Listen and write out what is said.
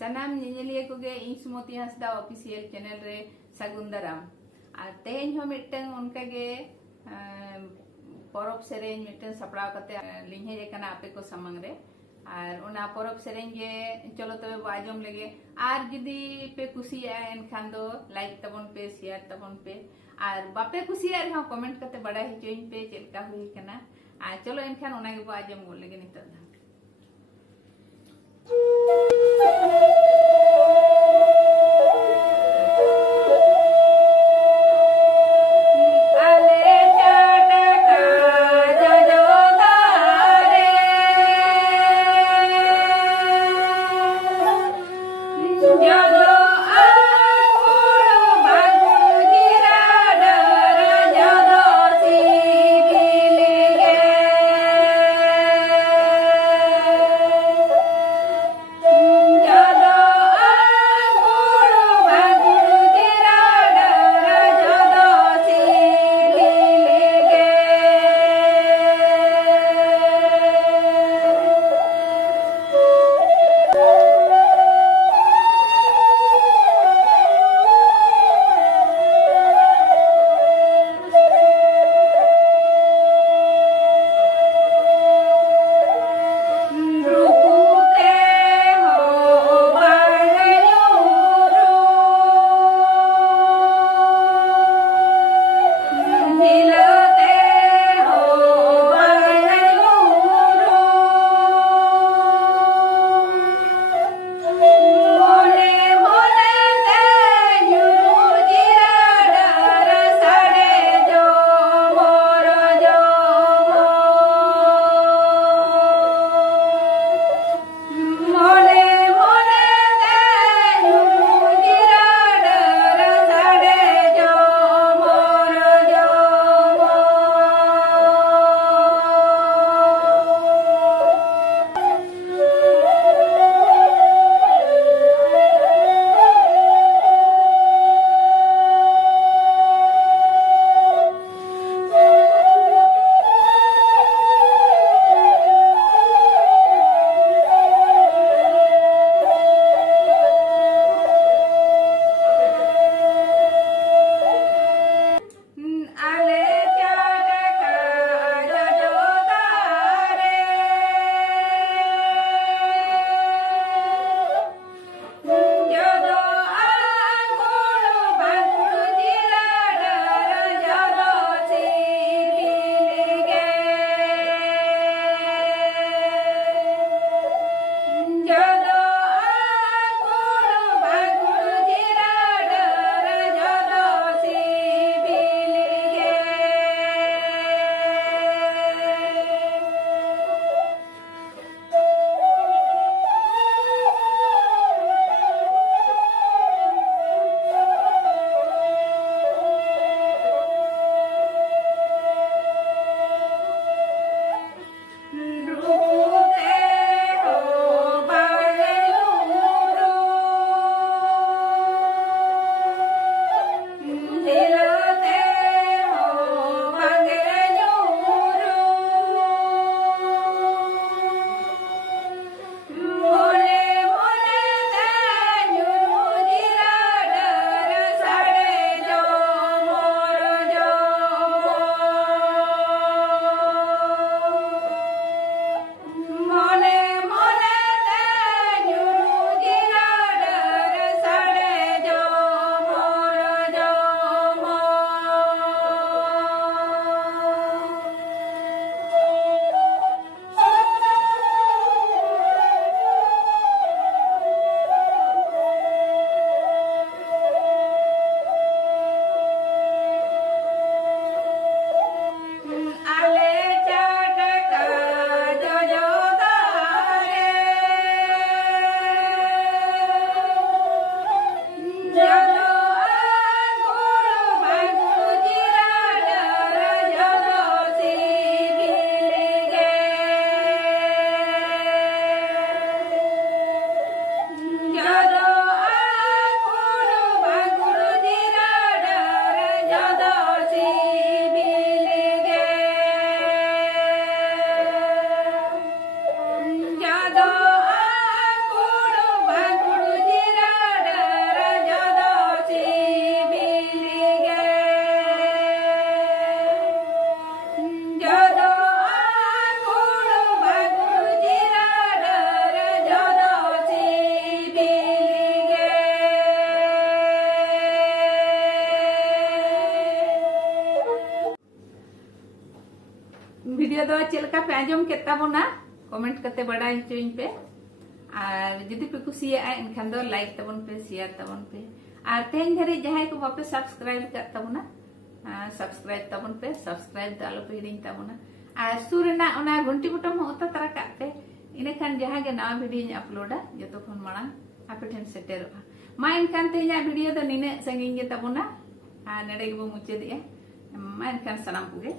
सानाम नेनेलिया कोगे इन सुमति Hansda official channel रे सागुन दाराम और तेहेन हो मिटन उनका गे परब सेरेन मिटन सपड़ा कते लिंहे जेकना आपे को समंग रे और उना परब सेरेन गे चलो तबे बाजम लगे और जदी पे कुसिया एनखान दो लाइक तबन पे शेयर तबन पे और बापे कुसिया रे कमेंट कते बड़ा हिचोइन पे चेलका हुई कना और चलो एनखान उना गे बाजम गोल लगे नित ᱫᱚ ᱪᱮᱫ ᱞᱮᱠᱟ ᱯᱮ ᱟᱸᱡᱚᱢ ᱠᱮᱫ ᱛᱟᱵᱚᱱᱟ ᱠᱚᱢᱮᱱᱴ ᱠᱟᱛᱮ ᱵᱟᱰᱟᱭ ᱦᱚᱪᱚᱧ ᱯᱮ ᱟᱨ ᱡᱩᱫᱤ ᱯᱮ ᱠᱩᱥᱤᱭᱟᱜᱼᱟ ᱮᱱᱠᱷᱟन ᱫᱚ ᱞᱟᱭᱤᱠ ᱛᱟᱵᱚᱱ ᱯᱮ ᱥᱮᱭᱟᱨ ᱛᱟᱵᱚᱱ ᱯᱮ ᱟᱨ ᱛᱮᱦᱮᱧ ᱫᱷᱟᱹᱨᱤᱡ ᱡᱟᱦᱟᱸᱭ ᱠᱚ ᱵᱟᱯᱮ ᱥᱟᱵᱥᱠᱨᱟइब ᱠᱟᱜ ᱛᱟᱵᱚᱱᱟ सब्सक्राइब तबन पे सब्सक्राइब द आलो पे हिड़िंग तबना और सुर रेना ओना घंटी बटन हो ओता तरा काट पे इने खान जहां गे नवा वीडियो अपलोडा जतो खन मांग आपे ठेन सेटेरोआ मा इनखान तेजा वीडियो दो निने संगिंग गे तबना आ नेडे गे बो मुचेदिया मा इनखान सनाम पुगे